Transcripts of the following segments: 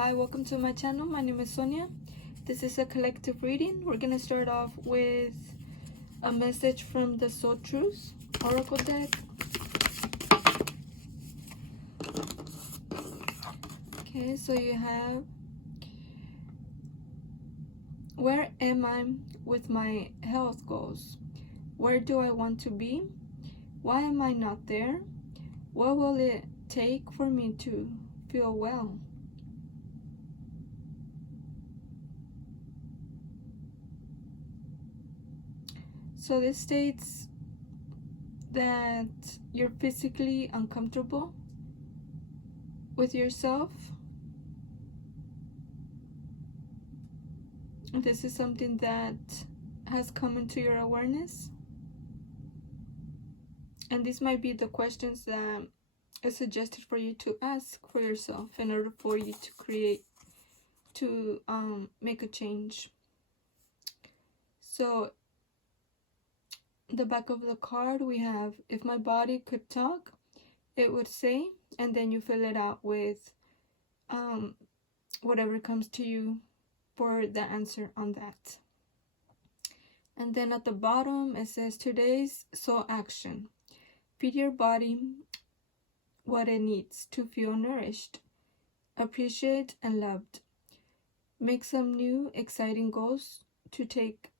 Hi, welcome to my channel. My name is Sonia. This is a collective reading. We're going to start off with a message from the Soul Truth Oracle deck. Okay, so you have, where am I with my health goals? Where do I want to be? Why am I not there? What will it take for me to feel well? So this states that you're physically uncomfortable with yourself. This is something that has come into your awareness. And these might be the questions that are suggested for you to ask for yourself in order for you to make a change. So the back of the card we have, if my body could talk, it would say, and then you fill it out with whatever comes to you for the answer on that. And then at the bottom it says today's soul action. Feed your body what it needs to feel nourished, appreciated, and loved. Make some new exciting goals to take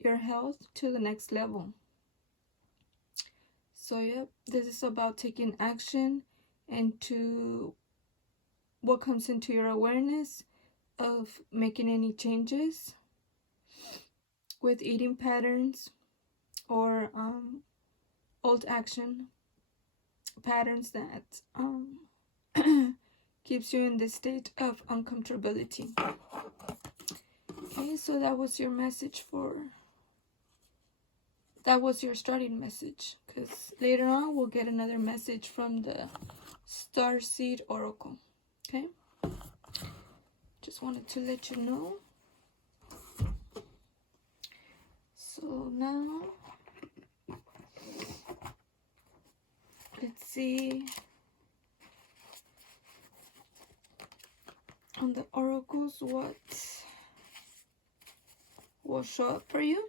your health to the next level. So yep, this is about taking action into what comes into your awareness of making any changes with eating patterns or old action patterns that keeps you in this state of uncomfortability. Okay, so that was your message that was your starting message, because later on we'll get another message from the Starseed Oracle. Okay, just wanted to let you know. So now let's see on the oracles what will show up for you.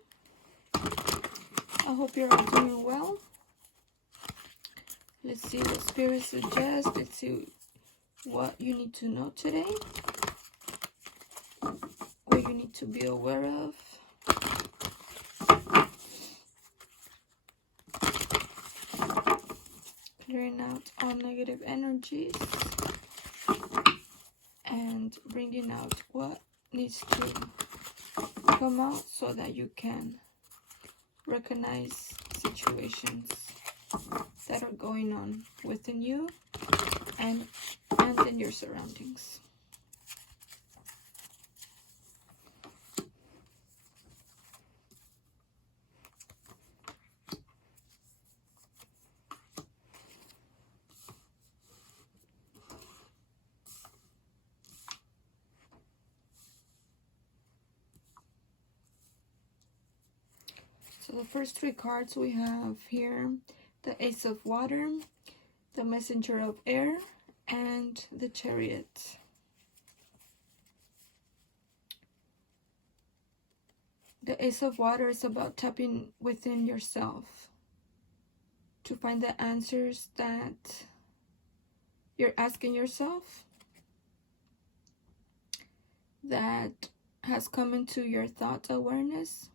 I hope you're all doing well. Let's see what Spirit suggests. Let's see what you need to know today, what you need to be aware of. Clearing out all negative energies and bringing out what needs to come out so that you can recognize situations that are going on within you and in your surroundings. So the first three cards we have here, the Ace of Water, the Messenger of Air, and the Chariot. The Ace of Water is about tapping within yourself to find the answers that you're asking yourself, that has come into your thought awareness.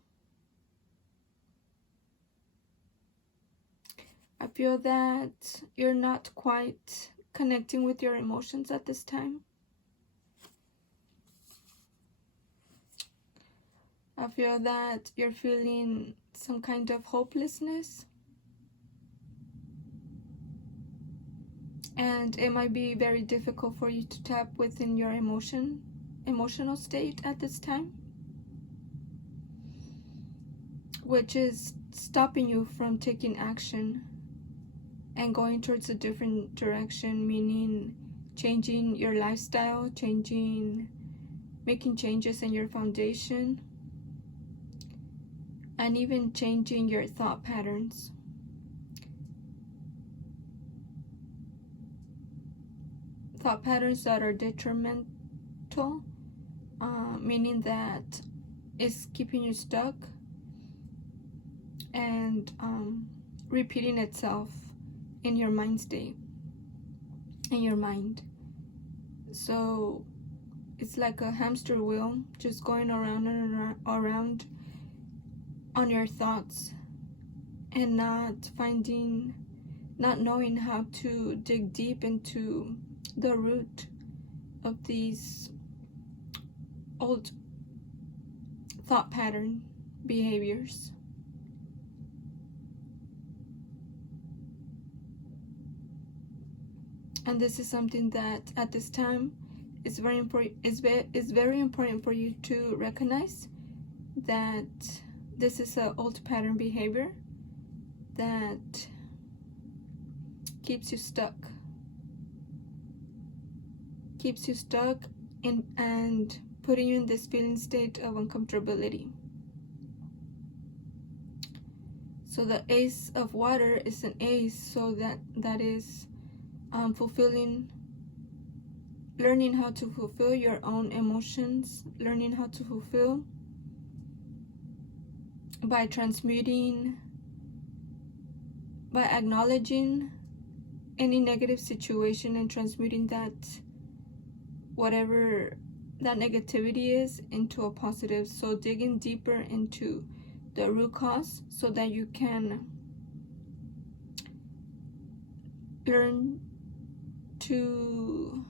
I feel that you're not quite connecting with your emotions at this time. I feel that you're feeling some kind of hopelessness. And it might be very difficult for you to tap within your emotional state at this time, which is stopping you from taking action and going towards a different direction, meaning changing your lifestyle, making changes in your foundation, and even changing your thought patterns. Thought patterns that are detrimental detrimental, meaning that it's keeping you stuck and repeating itself in your mind state, in your mind. So it's like a hamster wheel, just going around and around on your thoughts, and not knowing how to dig deep into the root of these old thought pattern behaviors. And this is something that at this time is very important. It's very important for you to recognize that this is an old pattern behavior that keeps you stuck in and putting you in this feeling state of uncomfortability. So the Ace of Water is an ace, so that is fulfilling, learning how to fulfill your own emotions, learning how to fulfill by transmuting, by acknowledging any negative situation and transmuting that, whatever that negativity is, into a positive. So digging deeper into the root cause so that you can learn to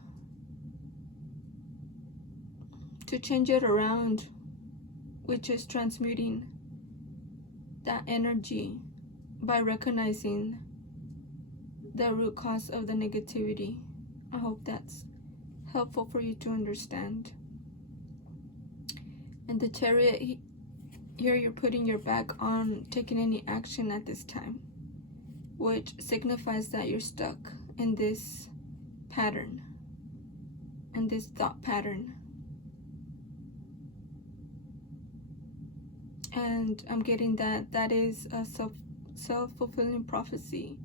change it around, which is transmuting that energy by recognizing the root cause of the negativity. I hope that's helpful for you to understand. And the Chariot, here you're putting your back on taking any action at this time, which signifies that you're stuck in this pattern, in this thought pattern. And I'm getting that is a self-fulfilling prophecy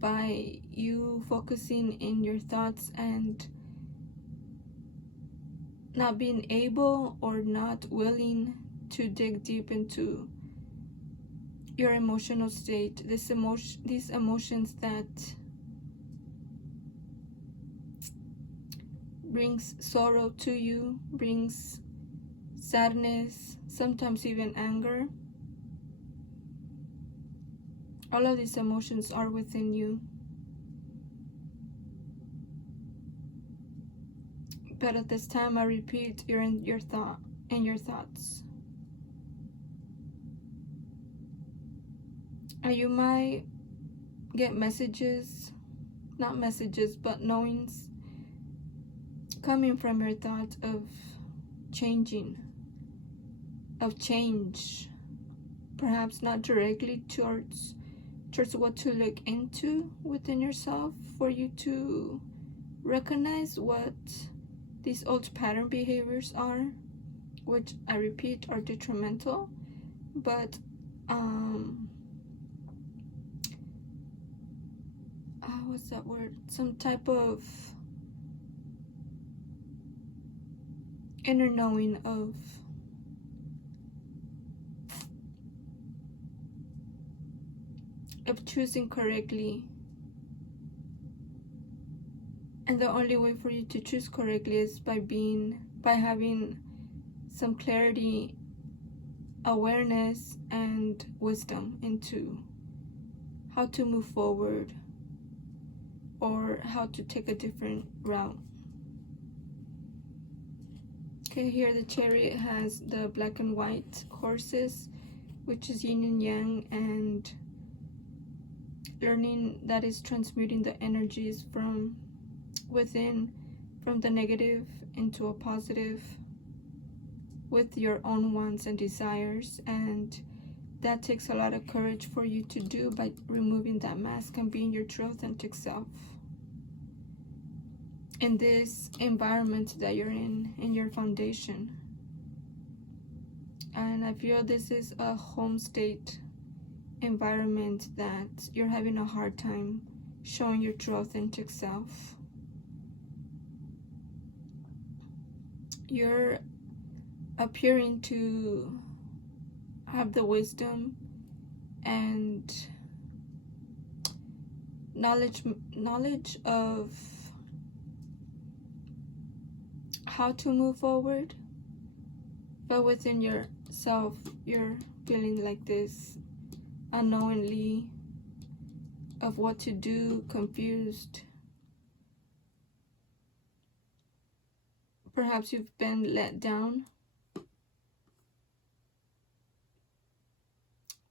by you focusing in your thoughts and not being able or not willing to dig deep into your emotional state. These emotions that brings sorrow to you, brings sadness, sometimes even anger. All of these emotions are within you. But at this time, I repeat, you're in your thoughts. And you might get messages, not messages, but knowings coming from your thought of change, perhaps not directly towards what to look into within yourself, for you to recognize what these old pattern behaviors are, which I repeat are detrimental, but what's that word? Some type of inner knowing of choosing correctly. And the only way for you to choose correctly is by having some clarity, awareness, and wisdom into how to move forward or how to take a different route. Okay, here the Chariot has the black and white horses, which is yin and yang, and learning that is transmuting the energies from within, from the negative into a positive with your own wants and desires. And that takes a lot of courage for you to do by removing that mask and being your true authentic self in this environment that you're in your foundation. And I feel this is a home state environment that you're having a hard time showing your true authentic self. you're appearing to have the wisdom and knowledge of how to move forward, but within yourself you're feeling like this unknowingly of what to do, confused. Perhaps you've been let down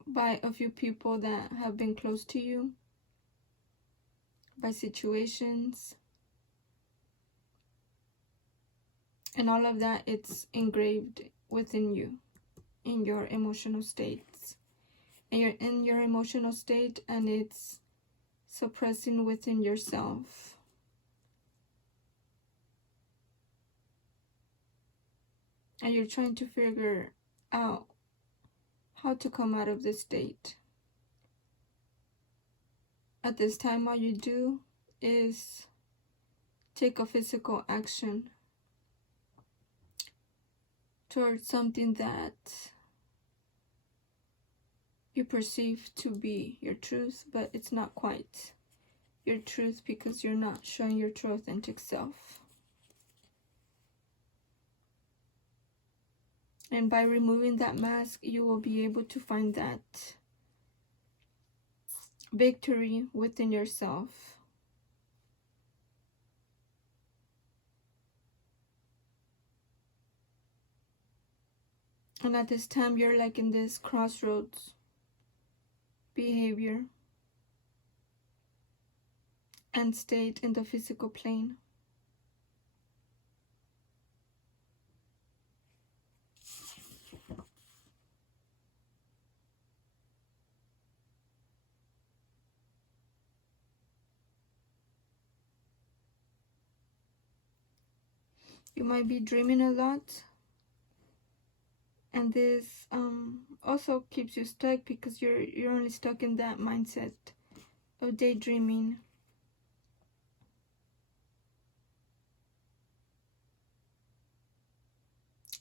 by a few people that have been close to you, by situations, and all of that, it's engraved within you in your emotional states. And you're in your emotional state and it's suppressing within yourself. And you're trying to figure out how to come out of this state. At this time, all you do is take a physical action towards something that you perceive to be your truth, but it's not quite your truth because you're not showing your true authentic self. And by removing that mask, you will be able to find that victory within yourself. And at this time, you're like in this crossroads behavior and state in the physical plane. You might be dreaming a lot, and this also keeps you stuck because you're only stuck in that mindset of daydreaming.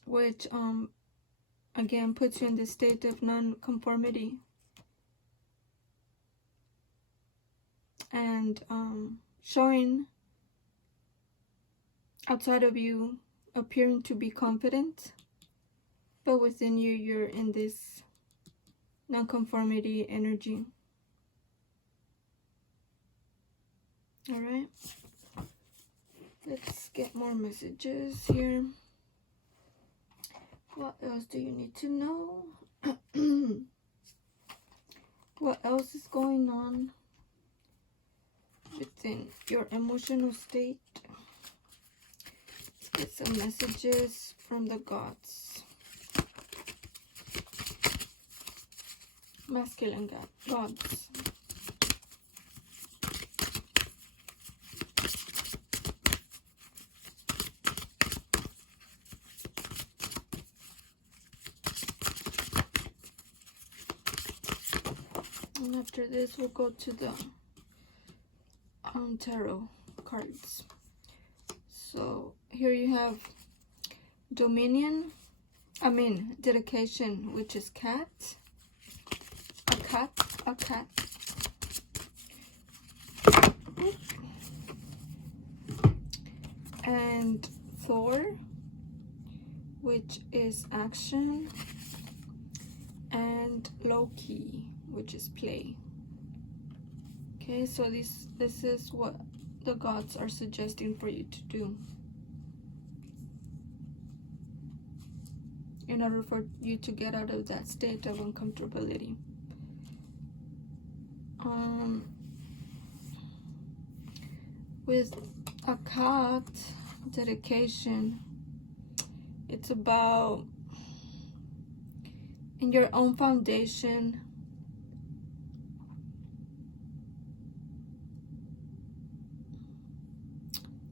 Which again puts you in this state of non-conformity and showing outside of you appearing to be confident, but within you you're in this non-conformity energy. All right, let's get more messages here. What else do you need to know? What else is going on within your emotional state? Let's get some messages from the gods. Masculine gods. And after this, we'll go to the tarot cards. So here you have dedication, which is cat. A cat. And Thor, which is action. And Loki, which is play. Okay, so this is what the gods are suggesting for you to do in order for you to get out of that state of uncomfortability. With a cat, dedication, it's about in your own foundation,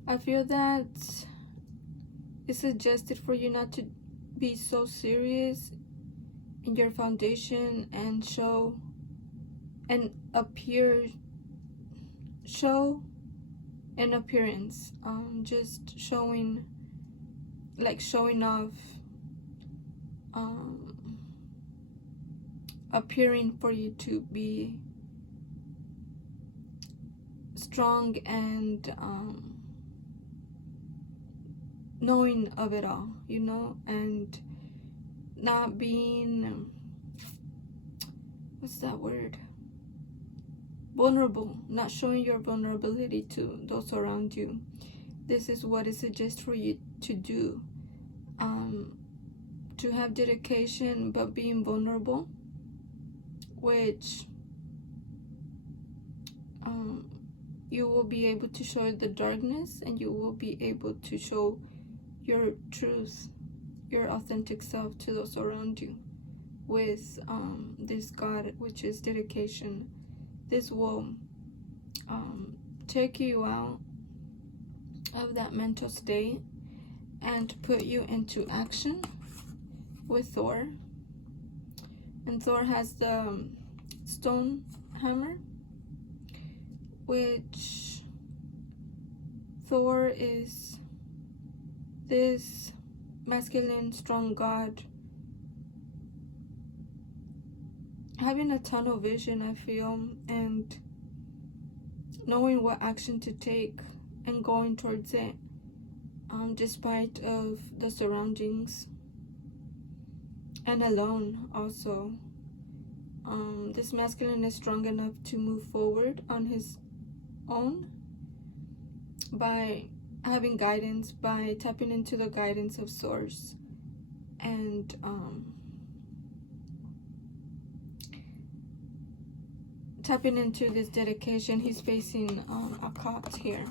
I feel that it's suggested for you not to be so serious in your foundation and show an appearance, just showing like showing off, appearing for you to be strong and knowing of it all, you know, and not being, what's that word, vulnerable, not showing your vulnerability to those around you. This is what it suggests for you to do, to have dedication but being vulnerable, which you will be able to show the darkness, and you will be able to show your truth, your authentic self to those around you with this God, which is dedication. This will take you out of that mental state and put you into action with Thor. And Thor has the stone hammer, which Thor is this masculine, strong God, having a tunnel vision, I feel, and knowing what action to take and going towards it, despite of the surroundings, and alone also. This masculine is strong enough to move forward on his own by having guidance, by tapping into the guidance of Source, and tapping into this dedication. He's facing a cot here,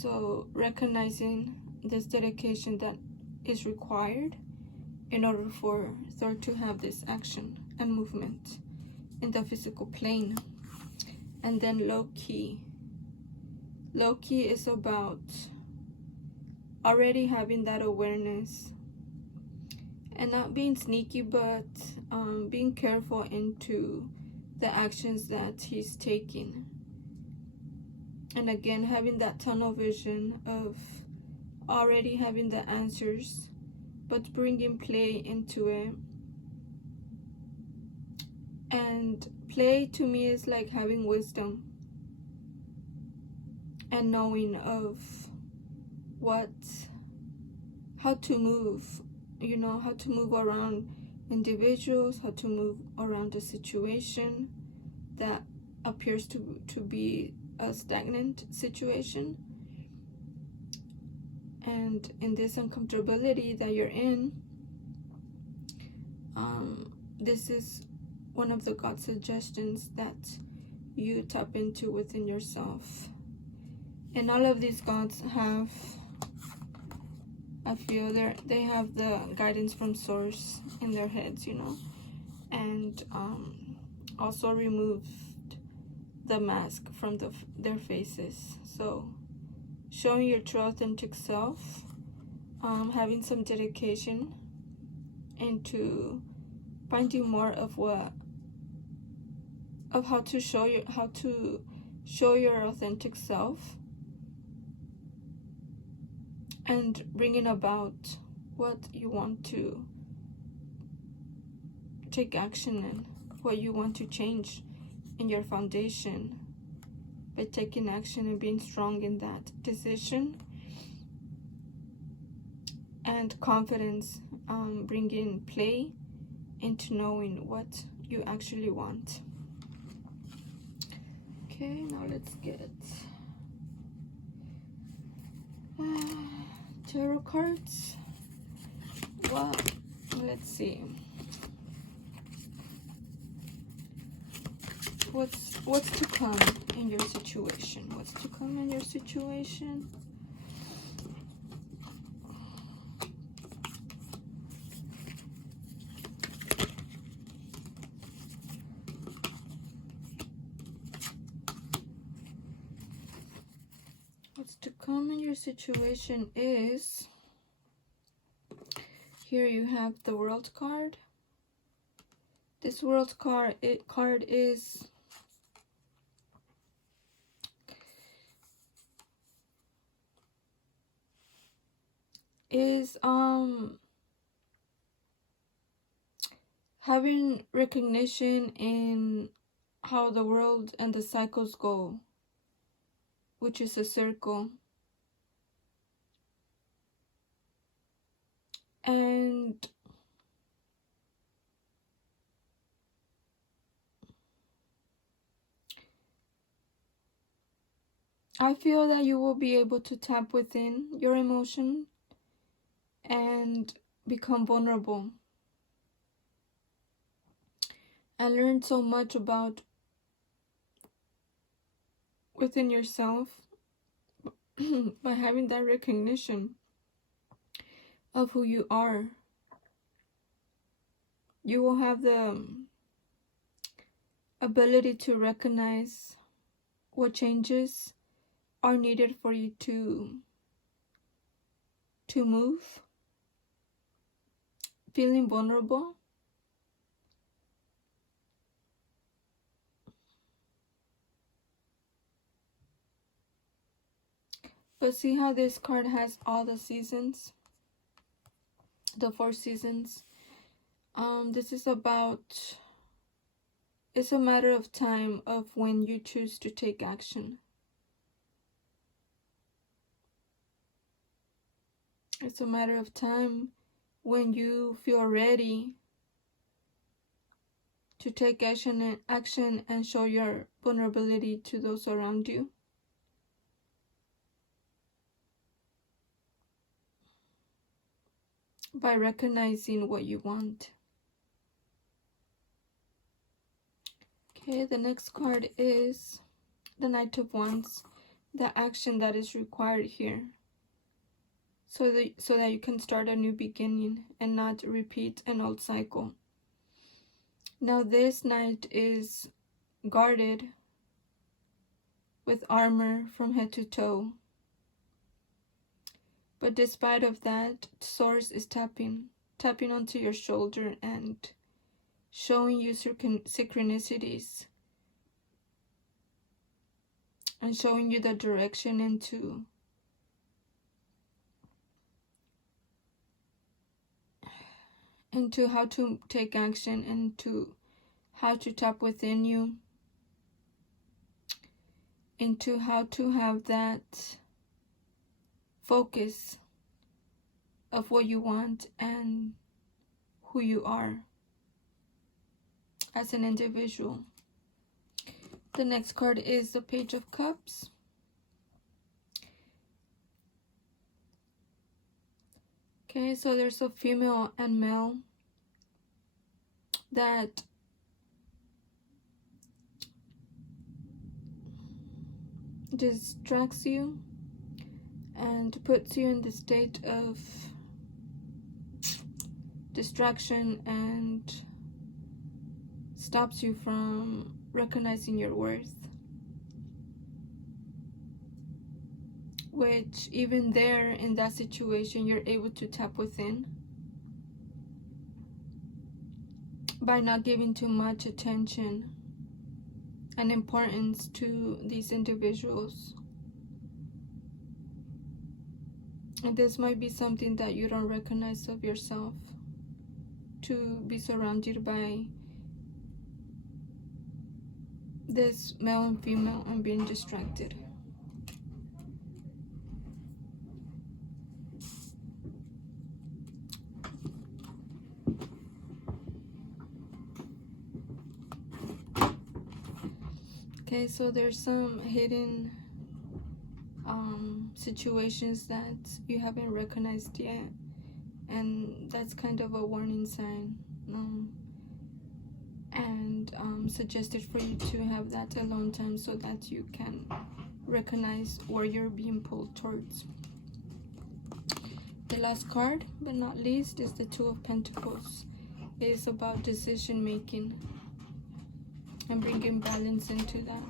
so recognizing this dedication that is required in order for Thor to have this action and movement in the physical plane. And then Loki is about already having that awareness and not being sneaky, but being careful into the actions that he's taking. And again, having that tunnel vision of already having the answers, but bringing play into it. And play to me is like having wisdom and knowing of how to move, you know, how to move around individuals, how to move around a situation that appears to be a stagnant situation. And in this uncomfortability that you're in, this is one of the God suggestions that you tap into within yourself. And all of these gods have, I feel, they have the guidance from Source in their heads, you know, and also removed the mask from their faces. So showing your true authentic self, having some dedication into finding more of how to show your authentic self, and bringing about what you want to take action in, what you want to change in your foundation, by taking action and being strong in that decision, and confidence, bringing play into knowing what you actually want. Okay, now let's get tarot cards. Well, let's see. What's to come in your situation? What's to come in your situation? What's to come in your situation is, here you have the World card. This World card is is having recognition in how the world and the cycles go, which is a circle. And I feel that you will be able to tap within your emotion and become vulnerable and learn so much about within yourself by having that recognition of who you are. You will have the ability to recognize what changes are needed for you to move, feeling vulnerable. But see how this card has all the seasons, the 4 seasons. This is about, it's a matter of time of when you choose to take action. It's a matter of time when you feel ready to take action and show your vulnerability to those around you. By recognizing what you want. Okay, the next card is the Knight of Wands, the action that is required here. So that you can start a new beginning and not repeat an old cycle. Now this knight is guarded with armor from head to toe. But despite of that, Source is tapping onto your shoulder and showing you synchronicities and showing you the direction into how to take action and to how to tap within you, into how to have that focus of what you want and who you are as an individual. The next card is the Page of Cups. Okay, so there's a female and male that distracts you and puts you in the state of distraction and stops you from recognizing your worth. Which even there in that situation, you're able to tap within by not giving too much attention and importance to these individuals. And this might be something that you don't recognize of yourself, to be surrounded by this male and female and being distracted. Okay, so there's some hidden situations that you haven't recognized yet, and that's kind of a warning sign, and suggested for you to have that alone time so that you can recognize where you're being pulled towards. The last card, but not least, is the Two of Pentacles. It is about decision making and bringing balance into that.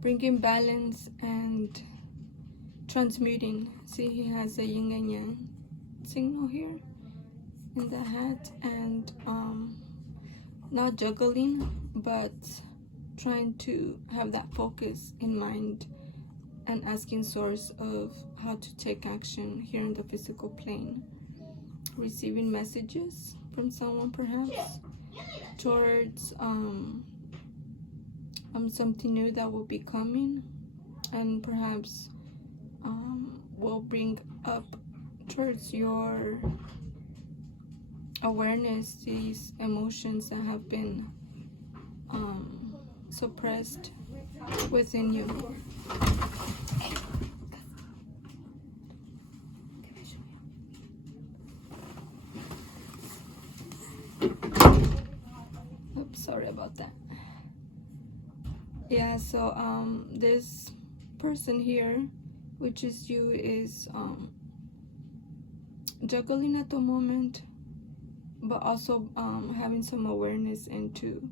Bringing balance and transmuting. See, he has a yin and yang signal here in the hat, and not juggling, but trying to have that focus in mind and asking source of how to take action here in the physical plane. Receiving messages from someone perhaps towards something new that will be coming, and perhaps will bring up towards your awareness these emotions that have been suppressed within you. Oops, sorry about that. Yeah, so this person here, which is you, is juggling at the moment, but also having some awareness into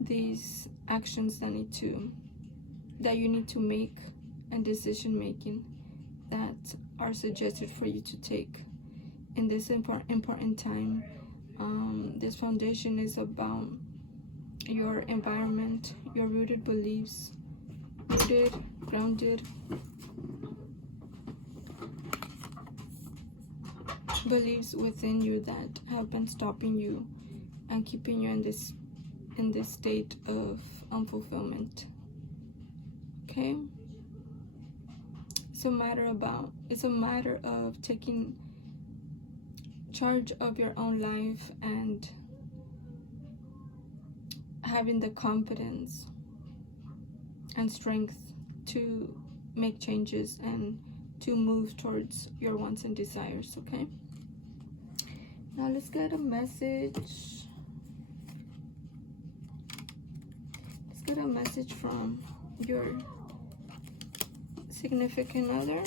these actions that you need to make, and decision making that are suggested for you to take in this important time. This foundation is about your environment, your rooted beliefs, grounded beliefs within you that have been stopping you and keeping you in this state of unfulfillment. Okay? It's a matter of taking charge of your own life and having the confidence and strength to make changes and to move towards your wants and desires. Okay, now let's get a message. Let's get a message from your significant other.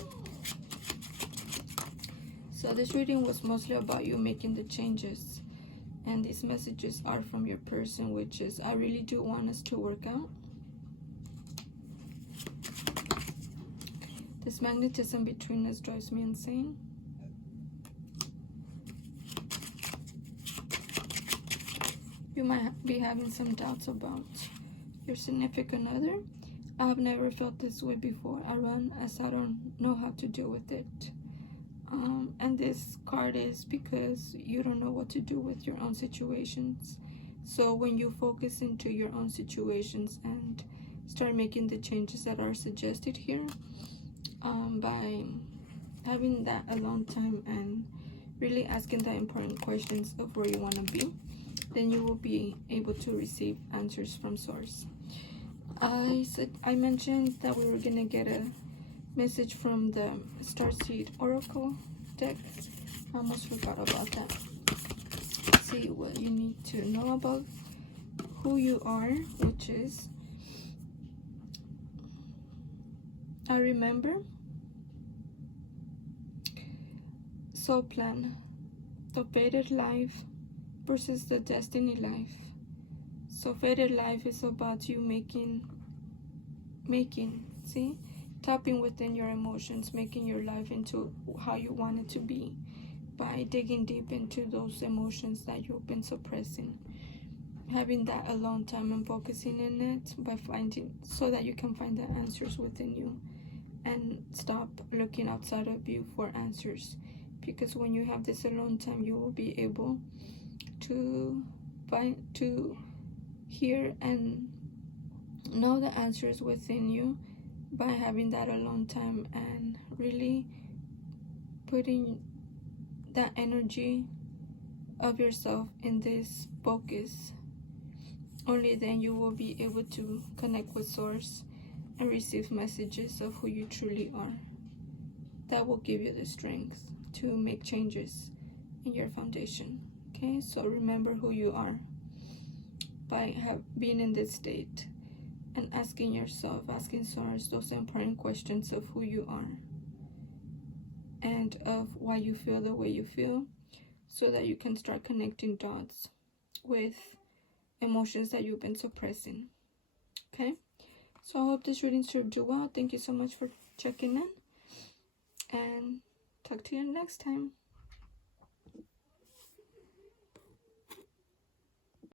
So this reading was mostly about you making the changes, and these messages are from your person, which is, I really do want us to work out. This magnetism between us drives me insane. You might be having some doubts about your significant other. I have never felt this way before. I run as I don't know how to deal with it. And this card is because you don't know what to do with your own situations. So when you focus into your own situations and start making the changes that are suggested here, by having that alone time and really asking the important questions of where you want to be, then you will be able to receive answers from source. I mentioned that we were gonna get a message from the Starseed Oracle deck. I almost forgot about that. Let's see what you need to know about who you are, which is, I remember, soul plan, the fated life versus the destiny life. So fated life is about you making, see, tapping within your emotions, making your life into how you want it to be by digging deep into those emotions that you've been suppressing, having that alone time and focusing in it by finding, so that you can find the answers within you and stop looking outside of you for answers. Because when you have this alone time, you will be able to hear and know the answers within you by having that alone time and really putting that energy of yourself in this focus. Only then you will be able to connect with source and receive messages of who you truly are. That will give you the strength to make changes in your foundation. Okay, so remember who you are by being in this state and asking yourself, asking source those important questions of who you are and of why you feel the way you feel, so that you can start connecting dots with emotions that you've been suppressing. Okay, so I hope this reading served you well. Thank you so much for checking in, and talk to you next time.